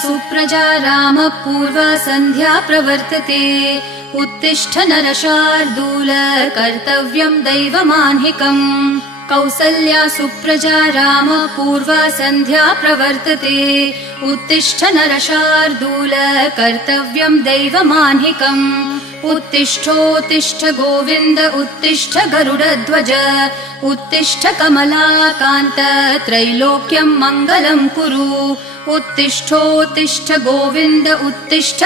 सुप्रजा रामपूर्वा सन्ध्या प्रवर्तते उत्तिष्ठ नरशार्दूल कर्तव्यम् दैवमाह्निकम् कौसल्या सुप्रजा रामपूर्वा सन्ध्या प्रवर्तते उत्तिष्ठ नरशार्दूल कर्तव्यम् दैवमाह्निकम् उत्तिष्ठोत्तिष्ठ गोविन्द उत्तिष्ठ गरुडध्वज उत्तिष्ठ कमलाकान्त त्रैलोक्यम् मङ्गलम् कुरु उत्तिष्ठोत्तिष्ठ गोविन्द उत्तिष्ठ